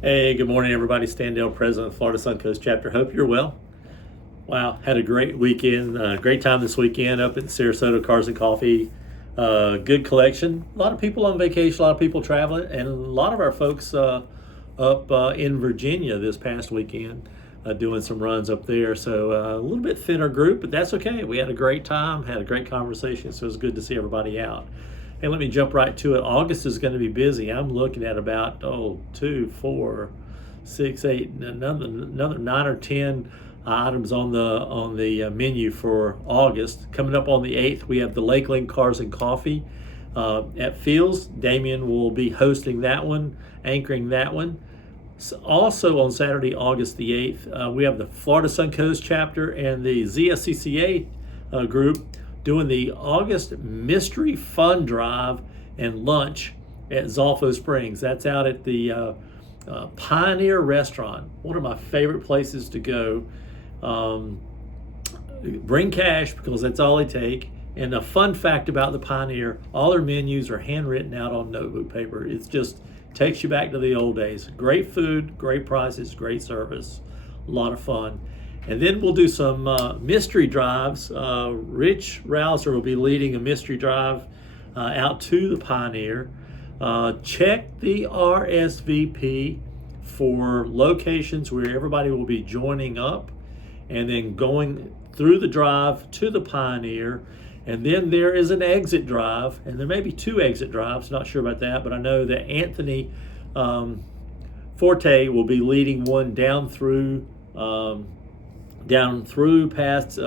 Hey, good morning, everybody. Stan Dale, President of Florida Suncoast Chapter. Hope you're well. Wow, had a great weekend. Great time this weekend up in Sarasota, Cars and Coffee. Good collection. A lot of people on vacation, a lot of people traveling, and a lot of our folks up in Virginia this past weekend doing some runs up there. So a little bit thinner group, but that's okay. We had a great time, had a great conversation, so it was good to see everybody out. Hey, let me jump right to it. August is going to be busy. I'm looking at about 2, 4, 6, 8, another 9 or 10 items on the menu for August. Coming up on the 8th, we have the Lakeland Cars and Coffee at Fields. Damien will be hosting that one, anchoring that one. So also on Saturday, August the 8th, we have the Florida Suncoast chapter and the ZSCCA group doing the August Mystery Fun Drive and lunch at Zolfo Springs. That's out at the Pioneer Restaurant, one of my favorite places to go. Bring cash because that's all they take. And a fun fact about the Pioneer, all their menus are handwritten out on notebook paper. It's just takes you back to the old days. Great food, great prices, great service, a lot of fun. And then we'll do some mystery drives. Rich Rouser will be leading a mystery drive out to the Pioneer. Check the RSVP for locations where everybody will be joining up and then going through the drive to the Pioneer. And then there is an exit drive, and there may be 2 exit drives, not sure about that, but I know that Anthony Forte will be leading one down through past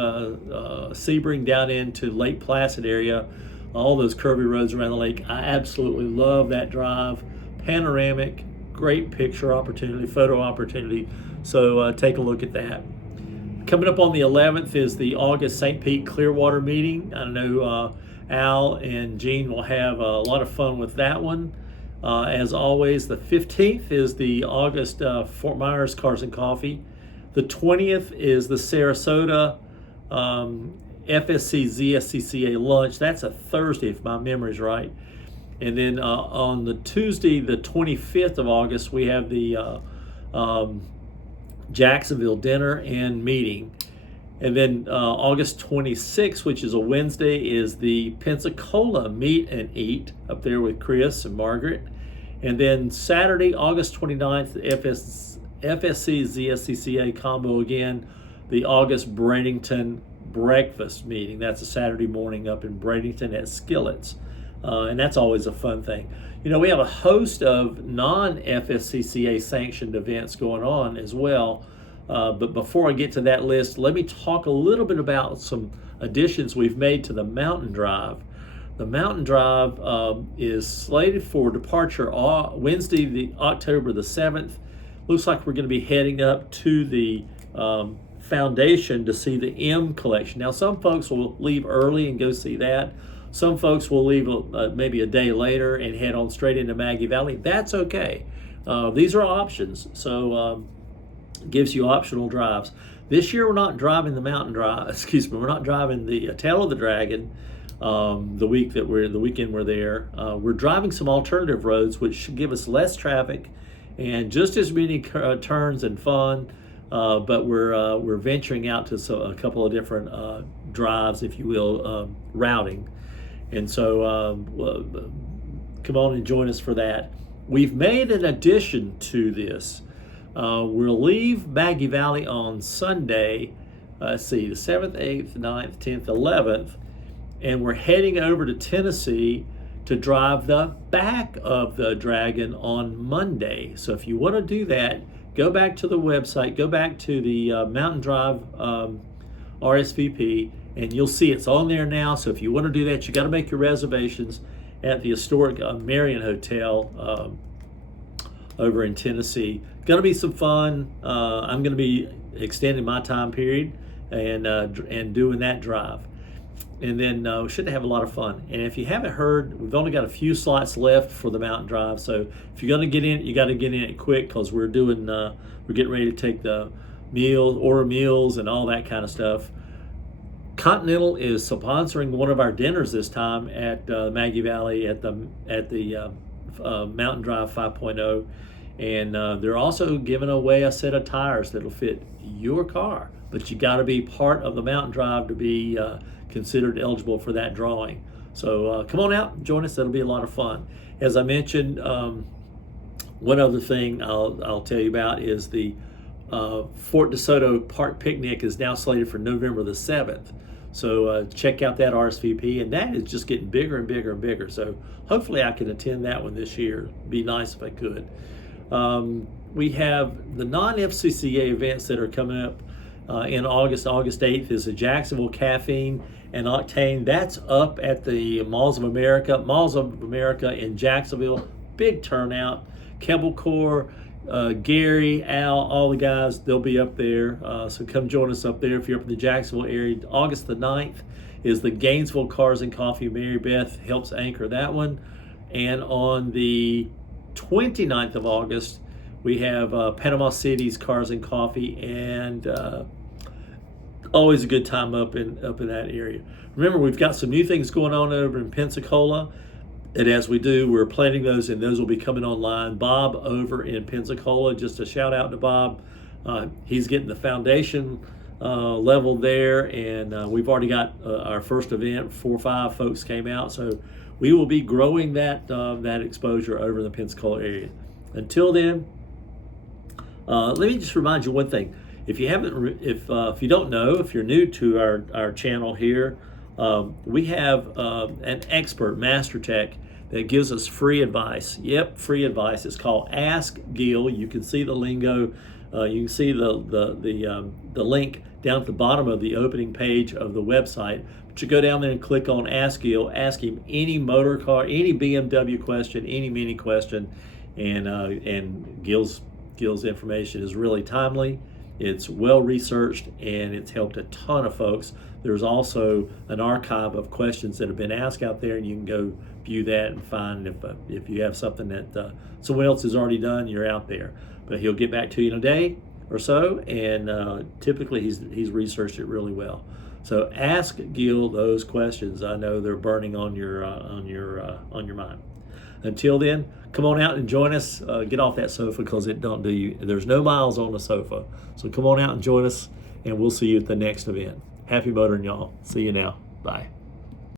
Sebring down into Lake Placid area, all those curvy roads around the lake. I absolutely love that drive. Panoramic, great picture opportunity, photo opportunity. So take a look at that. Coming up on the 11th is the August St. Pete Clearwater meeting. I know Al and Gene will have a lot of fun with that one. As always, the 15th is the August Fort Myers Cars and Coffee. The 20th is the Sarasota FSC ZSCCA lunch. That's a Thursday, if my memory's right. And then on the Tuesday, the 25th of August, we have the Jacksonville dinner and meeting. And then August 26th, which is a Wednesday, is the Pensacola meet and eat up there with Chris and Margaret. And then Saturday, August 29th, FSC ZSCCA combo again, the August Bradenton breakfast meeting. That's a Saturday morning up in Bradenton at Skillets. And that's always a fun thing. You know, we have a host of non-FSCCA sanctioned events going on as well. But before I get to that list, let me talk a little bit about some additions we've made to the Mountain Drive. The Mountain Drive is slated for departure Wednesday, October the 7th. Looks like we're going to be heading up to the foundation to see the M collection. Now, some folks will leave early and go see that. Some folks will leave maybe a day later and head on straight into Maggie Valley. That's okay. These are options, so gives you optional drives. This year we're not driving the Mountain Drive. Excuse me, we're not driving the Tail of the Dragon. The weekend we're there. We're driving some alternative roads, which should give us less traffic and just as many turns and fun. But we're venturing out to a couple of different drives, if you will, routing. And so come on and join us for that. We've made an addition to this. We'll leave Maggie Valley on Sunday, the 7th, 8th, 9th, 10th, 11th, and we're heading over to Tennessee to drive the back of the Dragon on Monday. So if you want to do that, go back to the website, go back to the Mountain Drive RSVP, and you'll see it's on there now. So if you want to do that, you got to make your reservations at the historic Marion Hotel over in Tennessee. Going to be some fun. I'm going to be extending my time period and doing that drive. And then we should have a lot of fun. And if you haven't heard, we've only got a few slots left for the Mountain Drive. So if you're going to get in, you got to get in it quick because we're getting ready to take the order meals and all that kind of stuff. Continental is sponsoring one of our dinners this time at Maggie Valley at the Mountain Drive 5.0. And they're also giving away a set of tires that'll fit your car. But you got to be part of the mountain drive to be considered eligible for that drawing. So come on out and join us. That'll be a lot of fun. As I mentioned, one other thing I'll tell you about is the Fort DeSoto Park Picnic is now slated for November the 7th. So check out that RSVP, and that is just getting bigger and bigger and bigger. So hopefully I can attend that one this year. Be nice if I could. We have the non-FCCA events that are coming up in August. August 8th is the Jacksonville Caffeine and Octane. That's up at the Malls of America. Malls of America in Jacksonville. Big turnout. Kemble Core, Gary, Al, all the guys, they'll be up there. So come join us up there if you're up in the Jacksonville area. August the 9th is the Gainesville Cars and Coffee. Mary Beth helps anchor that one. And on the 29th of August, we have Panama City's Cars and Coffee, and always a good time up in that area. Remember, we've got some new things going on over in Pensacola, and as we do, we're planning those, and those will be coming online. Bob over in Pensacola, just a shout out to Bob. He's getting the foundation level there, and we've already got our first event. 4 or 5 folks came out, so we will be growing that exposure over in the Pensacola area. Until then, let me just remind you one thing. If you haven't, if you don't know, if you're new to our channel here, we have an expert, Master Tech, that gives us free advice. Yep, free advice. It's called Ask Gil. You can see the lingo. You can see the link down at the bottom of the opening page of the website. But you go down there and click on Ask Gil. Ask him any motor car, any BMW question, any Mini question, and Gil's information is really timely. It's well researched, and it's helped a ton of folks. There's also an archive of questions that have been asked out there, and you can go view that and find if you have something that someone else has already done, you're out there. But he'll get back to you in a day or so, and typically he's researched it really well. So ask Gil those questions. I know they're burning on your mind. Until then, come on out and join us. Get off that sofa, because it don't do you. There's no miles on the sofa. So come on out and join us, and we'll see you at the next event. Happy motoring, y'all. See you now. Bye.